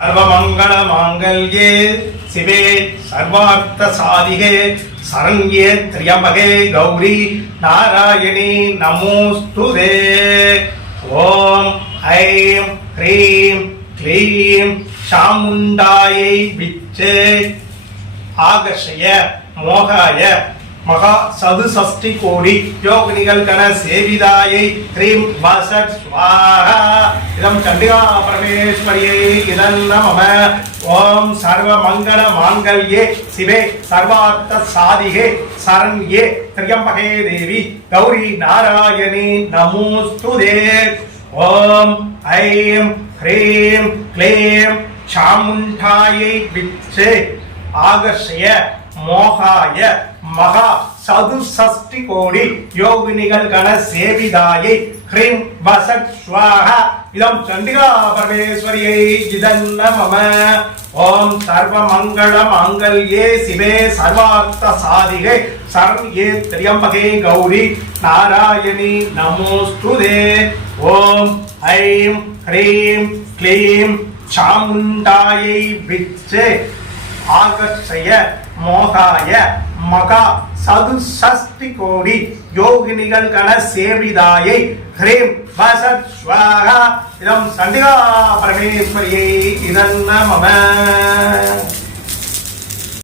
சர்வமங்கள மாங்கல்யே சிவே சர்வார்த்த சாதிகே சரண்யே திரியம்பகே கௌரி நாராயணி நமோஸ்துதே. ஓம் ஐம் ஹ்ரீம் க்ளீம் சாமுண்டாயை விச்சே. ஆகர்ஷய மோகாய மகா சது சஷ்டி கோடி யோகினிகள் கண சேவிதாயை ஹ்ரீம் வசட் சுவாகா இதம் சண்டிகா பரமேஸ்வரியை இதெல்லாம் அவ ஓம் சர்வ மங்கள மாங்கல்யே சிவே சர்வார்த்த சாதிகே சரண்யே திரியம்பகே தேவி கௌரி நாராயணி நமோஸ்துதே ஓம் ஐம் ஹ்ரீம் க்ளீம் சாமுண்டாயை விச்சே ஆகர்ஷய மோகாய மகா சதுசஷ்டி கோடி யோகினிகள் கண சேவிதாயை ஹ்ரீம் வசத் ஸ்வாஹா இதம் சண்டிகா பரமேஸ்வரியை இதன்ன மம ஓம் சர்வ மங்கள மாங்கல்யே சிவே சர்வார்த்த சாதிகை ஏ திரியம்பகே கௌரி நாராயணி நமோஸ்துதே ஓம் ஐம் ஹ்ரீம் க்ளீம் சாமுண்டாயை விச்சே ஆகர்ஷய மோகாய மகா சது சதுசஷ்டி கோடி யோகினிகள் கண சேவிதாயை ஹ்ரீம் வசத் ஸ்வாகா இதம் சண்டிகா பரமேஸ்வரியை இதன்ன மம